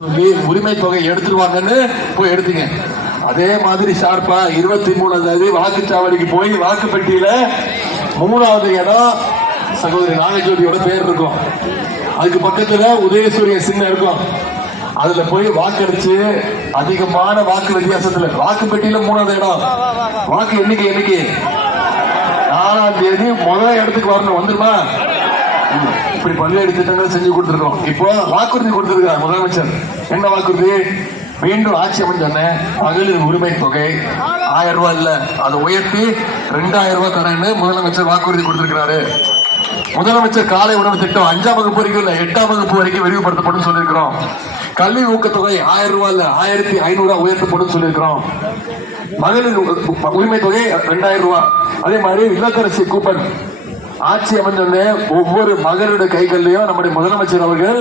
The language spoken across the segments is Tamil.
உரிமை தொகை எடுத்துருவாங்கன்னு போய் எடுத்தீங்க. அதே மாதிரி ஷார்ப்பா 23ஆம் தேதி வாக்குச்சாவடிக்கு போய் வாக்குப்பெட்டியில 3வது இடம் சகோதரி நாகஜோதியோட பேர் இருக்கும். அதுக்கு பக்கத்துல உதயசூரிய சின்னம் இருக்கும். அதுல போய் வாக்களிச்சு அதிகமான வாக்கு வித்தியாசத்துல வாக்குப்பெட்டியில 3வது இடம் வாக்கு எண்ணிக்கை 4ஆம் தேதி முதல் இடத்துக்கு வரணும். வந்துருமா? இப்படி பல்வேறு திட்டங்கள் செஞ்சு கொடுத்திருக்கோம். இப்போ வாக்குறுதி கொடுத்திருக்கிறார் முதலமைச்சர். என்ன வாக்குறுதி? மீண்டும் ஆட்சி அமைஞ்சோன்னே மகளிர் உரிமை தொகை 1000 ரூபாய் இல்ல, அதை உயர்த்தி 2000 ரூபாய் தரேன்னு முதலமைச்சர் வாக்குறுதி கொடுத்திருக்கிறாரு. முதலமைச்சர் காலை உணவு திட்டம் 5ஆம் வகுப்பு வரைக்கும் இல்ல 8ஆம் வகுப்பு வரைக்கும் விரிவுபடுத்தப்படும் சொல்லியிருக்கிறோம். கல்வி ஊக்கத்தொகை 1000 ரூபாய் இல்ல 1500 உயர்த்தப்படும் சொல்லியிருக்கிறோம். மகளிர் உரிமை தொகை 2000 ரூபாய். அதே மாதிரி இல்லத்தரசி கூப்பன் ஆட்சி அமைஞ்சோடனே ஒவ்வொரு மகளிருடைய கைகள்லயும் நம்முடைய முதலமைச்சர் அவர்கள்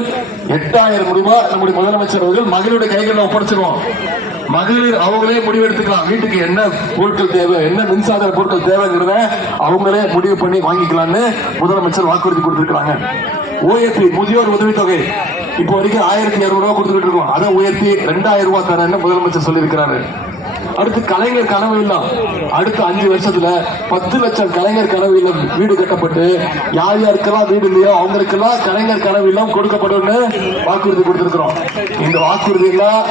8000 ரூபாய் நம்முடைய முதலமைச்சர் அவர்கள் மகளிருடைய கைகளில் ஒப்படைச்சிருவோம். மகளிர் அவங்களே முடிவெடுத்துக்கலாம். வீட்டுக்கு என்ன பொருட்கள் தேவை, என்ன மின்சார பொருட்கள் தேவைங்கிறத அவங்களே முடிவு பண்ணி வாங்கிக்கலாம்னு முதலமைச்சர் வாக்குறுதி கொடுத்திருக்காங்க. ஓஎப்பி முதியோர் உதவித்தொகை இப்போ வரைக்கும் 1200 ரூபாய் கொடுத்துட்டு இருக்கோம். அதை உயர்த்தி 2000 ரூபாய் தரேன்னு முதலமைச்சர் சொல்லியிருக்கிறாரு. அடுத்து கலைஞர் கனவு இல்லம் அடுத்த 5 வருஷத்துல 10 லட்சம் கலைஞர் கனவு இல்லம் வீடு கட்டப்பட்டு யார் யாருக்கெல்லாம் வீடு இல்லையோ அவங்களுக்கெல்லாம் கலைஞர் கனவு இல்லம் கொடுக்கப்படும் வாக்குறுதி கொடுத்திருக்கிறோம். இந்த வாக்குறுதி எல்லாம்